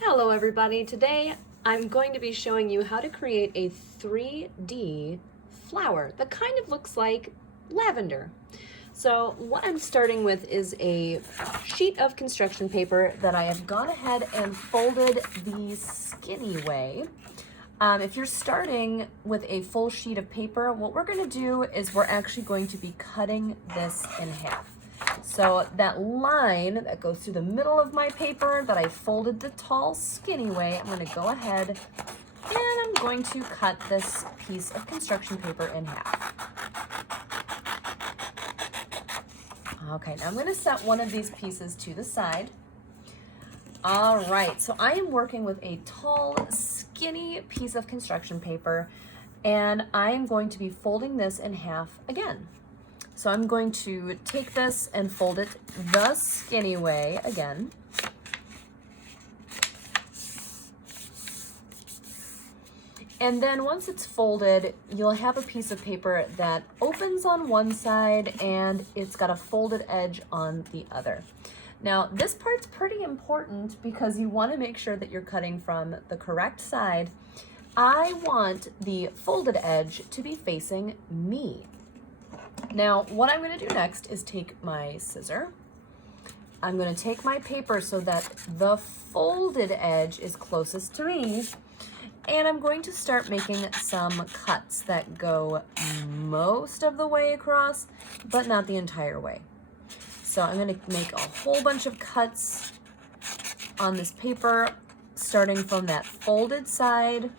Hello everybody, today I'm going to be showing you how to create a 3D flower that kind of looks like lavender. So what I'm starting with is a sheet of construction paper that I have gone ahead and folded the skinny way. If you're starting with a full sheet of paper, what we're going to do is we're actually going to be cutting this in half. So that line that goes through the middle of my paper that I folded the tall skinny way, I'm going to go ahead and I'm going to cut this piece of construction paper in half. Okay, now I'm going to set one of these pieces to the side. All right, so I am working with a tall, skinny piece of construction paper, and I am going to be folding this in half again. So I'm going to take this and fold it the skinny way again. And then once it's folded, you'll have a piece of paper that opens on one side and it's got a folded edge on the other. Now, this part's pretty important because you want to make sure that you're cutting from the correct side. I want the folded edge to be facing me. Now, what I'm going to do next is take my scissor. I'm going to take my paper so that the folded edge is closest to me. And I'm going to start making some cuts that go most of the way across, but not the entire way. So I'm going to make a whole bunch of cuts on this paper, starting from that folded side.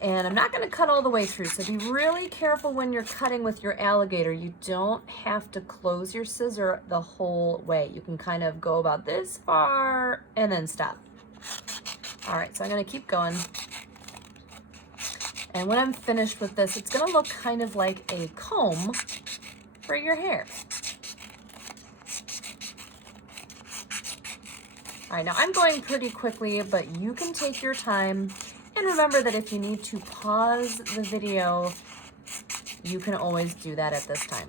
And I'm not going to cut all the way through, so be really careful when you're cutting with your alligator. You don't have to close your scissor the whole way. You can kind of go about this far and then stop. All right, so I'm going to keep going. And when I'm finished with this, it's going to look kind of like a comb for your hair. All right, now I'm going pretty quickly, but you can take your time. And remember that if you need to pause the video, you can always do that at this time.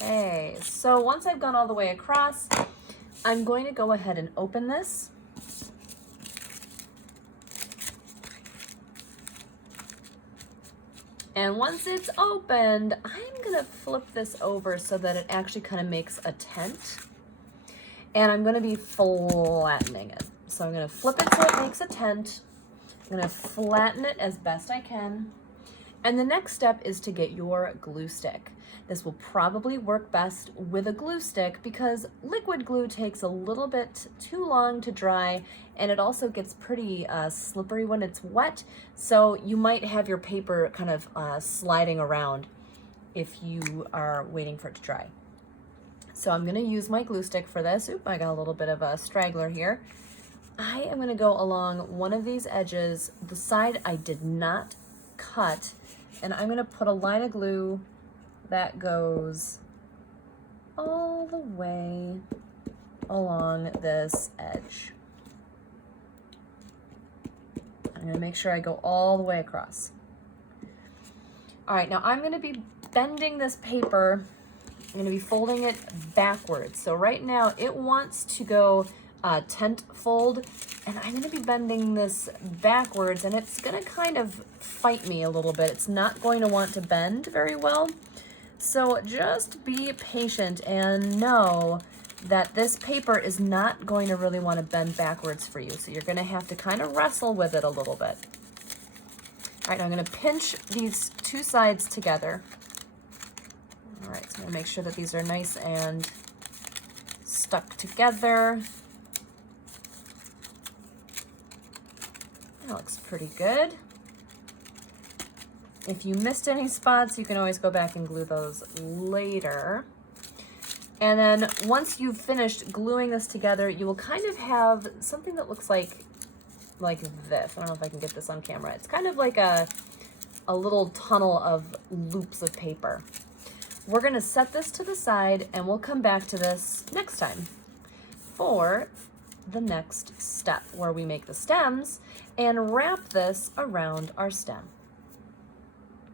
Okay, so once I've gone all the way across, I'm going to go ahead and open this. And once it's opened, I'm going to flip this over so that it actually kind of makes a tent. And I'm going to be flattening it. So I'm going to flip it so it makes a tent. I'm going to flatten it as best I can. And the next step is to get your glue stick. This will probably work best with a glue stick because liquid glue takes a little bit too long to dry, and it also gets pretty slippery when it's wet. So you might have your paper kind of sliding around if you are waiting for it to dry. So I'm gonna use my glue stick for this. Oop, I got a little bit of a straggler here. I am gonna go along one of these edges, the side I did not cut, and I'm gonna put a line of glue that goes all the way along this edge. I'm gonna make sure I go all the way across. All right, now I'm gonna be bending this paper. I'm gonna be folding it backwards. So right now it wants to go tent fold, and I'm gonna be bending this backwards, and it's gonna kind of fight me a little bit. It's not going to want to bend very well. So just be patient and know that this paper is not going to really want to bend backwards for you. So you're going to have to kind of wrestle with it a little bit. All right, now I'm going to pinch these two sides together. All right, so I'm going to make sure that these are nice and stuck together. That looks pretty good. If you missed any spots, you can always go back and glue those later. And then once you've finished gluing this together, you will kind of have something that looks like this. I don't know if I can get this on camera. It's kind of like a little tunnel of loops of paper. We're gonna set this to the side and we'll come back to this next time for the next step where we make the stems and wrap this around our stem.